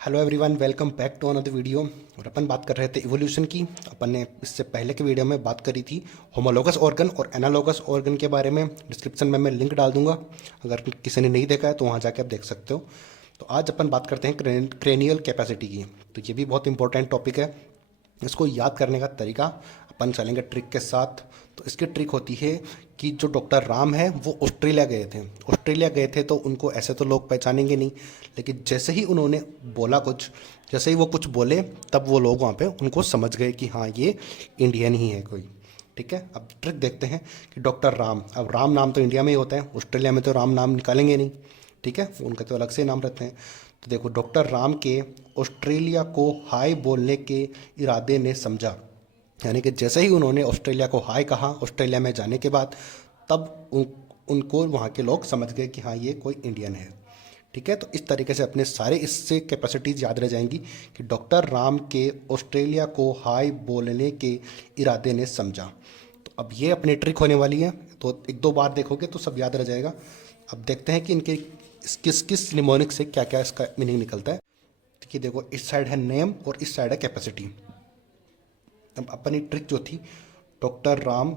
Hello everyone, welcome back to another video. और अपन बात कर रहे थे इवोल्यूशन की। अपन ने इससे पहले के वीडियो में बात करी थी होमोलोगस ऑर्गन और एनालोगस ऑर्गन के बारे में। डिस्क्रिप्शन में मैं लिंक डाल दूंगा, अगर किसी ने नहीं देखा है तो वहाँ जाके आप देख सकते हो। तो आज अपन बात करते हैं क्रेनियल कैपेसिटी की। तो ये भी बहुत इंपॉर्टेंट टॉपिक है। इसको याद करने का तरीका अपन चलेंगे ट्रिक के साथ। तो इसकी ट्रिक होती है कि जो डॉक्टर राम है वो ऑस्ट्रेलिया गए थे। ऑस्ट्रेलिया गए थे तो उनको ऐसे तो लोग पहचानेंगे नहीं, लेकिन जैसे ही उन्होंने बोला कुछ, जैसे ही वो कुछ बोले, तब वो लोग वहाँ पे उनको समझ गए कि हाँ, ये इंडियन ही है कोई। ठीक है, अब ट्रिक देखते हैं कि डॉक्टर राम, अब राम नाम तो इंडिया में ही होता है, ऑस्ट्रेलिया में तो राम नाम निकालेंगे नहीं। ठीक है, उनके तो अलग से नाम रहते हैं। तो देखो, डॉक्टर राम के ऑस्ट्रेलिया को हाय बोलने के इरादे ने समझा, यानी कि जैसे ही उन्होंने ऑस्ट्रेलिया को हाय कहा ऑस्ट्रेलिया में जाने के बाद, तब उनको वहाँ के लोग समझ गए कि हाँ, ये कोई इंडियन है। ठीक है, तो इस तरीके से अपने सारे इससे कैपेसिटीज़ याद रह जाएंगी कि डॉक्टर राम के ऑस्ट्रेलिया को हाय बोलने के इरादे ने समझा। तो अब ये अपनी ट्रिक होने वाली है, तो एक दो बार देखोगे तो सब याद रह जाएगा। अब देखते हैं कि इनके किस किस निमोनिक से क्या क्या इसका मीनिंग निकलता है। कि देखो, इस साइड है नेम और इस साइड है कैपेसिटी। अब अपनी ट्रिक जो थी, डॉक्टर राम,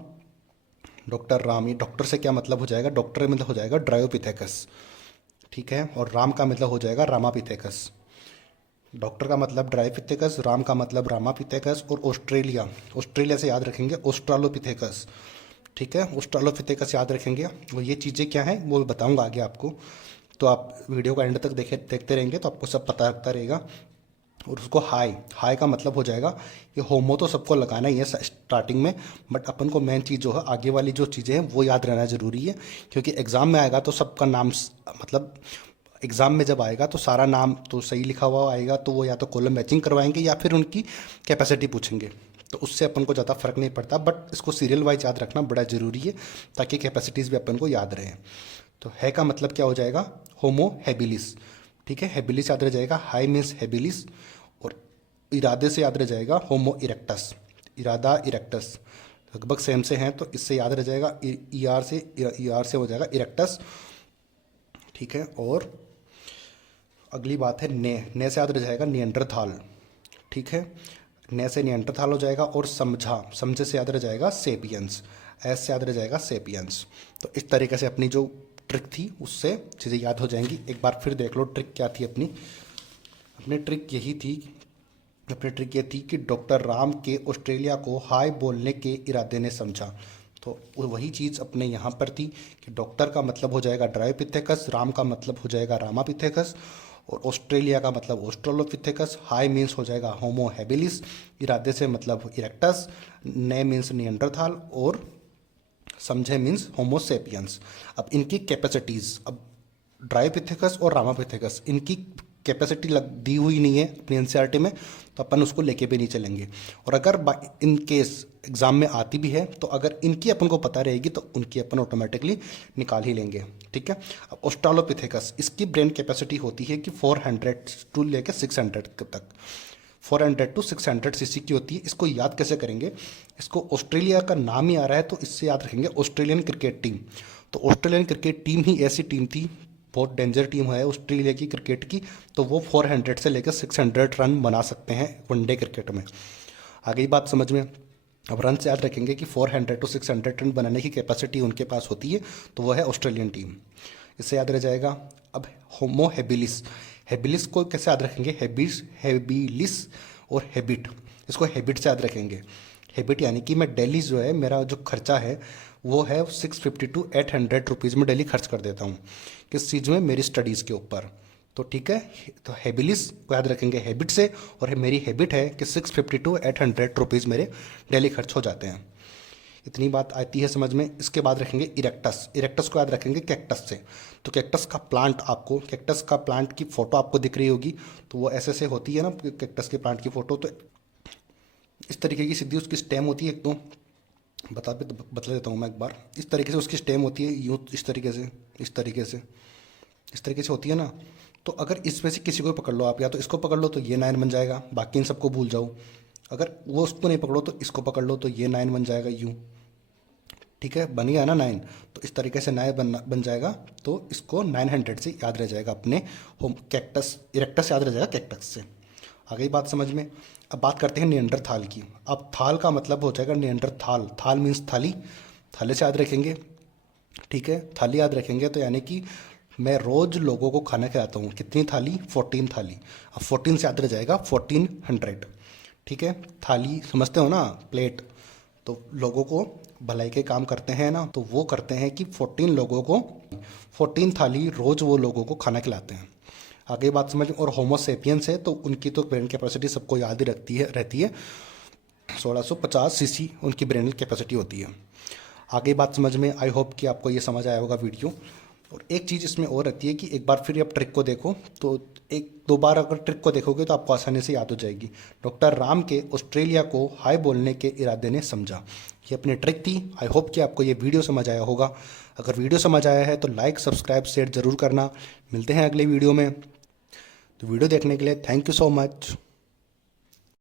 डॉक्टर राम, ये डॉक्टर से क्या मतलब हो जाएगा, डॉक्टर मतलब हो जाएगा ड्रायोपिथेकस। ठीक है, और राम का मतलब हो जाएगा रामापिथेकस। डॉक्टर का मतलब ड्रायोपिथेकस, राम का मतलब रामापिथेकस, और ऑस्ट्रेलिया, ऑस्ट्रेलिया से याद रखेंगे ऑस्ट्रालोपिथेकस। ठीक है, ऑस्ट्रालोपिथेकस याद रखेंगे। और ये चीज़ें क्या हैं वो बताऊंगा आगे आपको, तो आप वीडियो का एंड तक देखते रहेंगे तो आपको सब पता लगता रहेगा। और उसको हाई, हाई का मतलब हो जाएगा, ये होमो तो सबको लगाना ही है स्टार्टिंग में, बट अपन को मेन चीज़ जो है आगे वाली जो चीज़ें हैं वो याद रहना ज़रूरी है, क्योंकि एग्ज़ाम में आएगा तो सबका नाम मतलब एग्ज़ाम में जब आएगा तो सारा नाम तो सही लिखा हुआ आएगा, तो वो या तो कॉलम मैचिंग करवाएंगे या फिर उनकी कैपेसिटी पूछेंगे। तो उससे अपन को ज़्यादा फर्क नहीं पड़ता, बट इसको सीरियल वाइज याद रखना बड़ा ज़रूरी है, ताकि कैपेसिटीज़ भी अपन को याद रहे। तो है का मतलब क्या हो जाएगा, होमो हैबिलिस। ठीक है, हैबिलिस याद रह जाएगा, हाई मीन्स हैबिलिस। और इरादे से याद रह जाएगा होमो इरेक्टस, इरादा इरेक्टस, लगभग सेम से हैं, तो इससे याद रह जाएगा ई आर से हो जाएगा इरेक्टस। ठीक है, और अगली बात है ने से याद रह जाएगा नियंडरथाल। ठीक है, ने से नियंडरथाल हो जाएगा। और समझा, समझे से याद रह जाएगा सेपियंस, एस से याद रह जाएगा सेपियंस। तो इस तरीके से अपनी जो ट्रिक थी उससे चीज़ें याद हो जाएंगी। एक बार फिर देख लो ट्रिक क्या थी अपनी। अपनी ट्रिक यही थी, अपनी ट्रिक ये थी कि डॉक्टर राम के ऑस्ट्रेलिया को हाय बोलने के इरादे ने समझा। तो वही चीज़ अपने यहाँ पर थी कि डॉक्टर का मतलब हो जाएगा ड्रायोपिथेकस, राम का मतलब हो जाएगा रामापिथेकस, और ऑस्ट्रेलिया का मतलब ऑस्ट्रोलोपिथेकस, हाई मीन्स हो जाएगा होमो हैबिलिस, इरादे से मतलब इरेक्टस, ने मीन्स नियंडरथाल, और समझे मीन्स होमोसेपियंस। अब इनकी कैपेसिटीज़, अब ड्रायोपिथेकस और रामापिथेकस, इनकी कैपेसिटी दी हुई नहीं है अपनी एनसीईआरटी में, तो अपन उसको लेके भी नहीं चलेंगे। और अगर इन केस एग्ज़ाम में आती भी है तो अगर इनकी अपन को पता रहेगी तो उनकी अपन ऑटोमेटिकली निकाल ही लेंगे। ठीक है, अब ऑस्ट्रालोपिथेकस, इसकी ब्रेन कैपेसिटी होती है कि 400 टू लेके 600 तक, 400 टू 600 सीसी की होती है। इसको याद कैसे करेंगे, इसको ऑस्ट्रेलिया का नाम ही आ रहा है तो इससे याद रखेंगे ऑस्ट्रेलियन क्रिकेट टीम। तो ऑस्ट्रेलियन क्रिकेट टीम ही ऐसी टीम थी, बहुत डेंजर टीम है ऑस्ट्रेलिया की क्रिकेट की, तो वो 400 से लेकर 600 रन बना सकते हैं वनडे क्रिकेट में। आ गई बात समझ में। अब रन से याद रखेंगे कि 400 टू 600 रन बनाने की कैपेसिटी उनके पास होती है, तो वो है ऑस्ट्रेलियन टीम। इससे याद रह जाएगा। अब होमो हैबिलिस, हैबिलिस को कैसे याद रखेंगे, हैबिलिस और हैबिट, इसको हैबिट से याद रखेंगे। हैबिट यानी कि मैं डेली जो है, मेरा जो खर्चा है वो है 650 टू 800 रुपीज़ में डेली खर्च कर देता हूँ किस चीज़ में, मेरी स्टडीज़ के ऊपर। तो ठीक है, तो हैबिलिस को याद रखेंगे हैबिट से, और मेरी हैबिट है कि 650 टू 800 रुपीज़ मेरे डेली खर्च हो जाते हैं। इतनी बात आती है समझ में। इसके बाद रखेंगे इरेक्टस, इरेक्टस को याद रखेंगे कैक्टस से। तो कैक्टस का प्लांट, आपको कैक्टस का प्लांट की फ़ोटो आपको दिख रही होगी, तो वो ऐसे से होती है ना कैक्टस के प्लांट की फ़ोटो, तो इस तरीके की सीधी उसकी स्टेम होती है। एक तो बता देता हूँ मैं एक बार, इस तरीके से उसकी स्टेम होती है, यूँ इस तरीके से, इस तरीके से, इस तरीके से होती है ना। तो अगर इसमें से किसी को पकड़ लो आप, या तो इसको पकड़ लो तो ये 9 बन जाएगा, बाकी इन सबको भूल जाओ। अगर वो उसको नहीं पकड़ो तो इसको पकड़ लो तो ये 9 बन जाएगा यूँ। ठीक है, बन गया ना 9, तो इस तरीके से 9 बन जाएगा। तो इसको 900 से याद रह जाएगा अपने होम कैक्टस इरेक्टस याद रह जाएगा कैक्टस से। आ गई बात समझ में। अब बात करते हैं नियंडरथाल की। अब थाल का मतलब हो जाएगा नियंडरथाल, थाल मीन्स थाली, थाली से याद रखेंगे। ठीक है, थाली याद रखेंगे तो यानी कि मैं रोज़ लोगों को खाना खिलाता हूँ, कितनी थाली, 14 थाली। अब 14 से याद रह जाएगा 1400। ठीक है, थाली समझते हो ना, प्लेट। तो लोगों को भलाई के काम करते हैं ना, तो वो करते हैं कि 14 लोगों को 14 थाली रोज़ वो लोगों को खाना खिलाते हैं। आगे बात समझ। और होमोसेपियंस है तो उनकी तो ब्रेन कैपेसिटी सबको याद ही रहती है 1650 सीसी उनकी ब्रेन कैपेसिटी होती है। आगे बात समझ में। आई होप कि आपको ये समझ आया होगा वीडियो। और एक चीज़ इसमें और रहती है कि एक बार फिर आप ट्रिक को देखो, तो एक दो बार अगर ट्रिक को देखोगे तो आपको आसानी से याद हो जाएगी। डॉक्टर राम के ऑस्ट्रेलिया को हाय बोलने के इरादे ने समझा, ये अपनी ट्रिक थी। आई होप कि आपको ये वीडियो समझ आया होगा। अगर वीडियो समझ आया है तो लाइक सब्सक्राइब शेयर ज़रूर करना। मिलते हैं अगले वीडियो में। तो वीडियो देखने के लिए थैंक यू सो मच।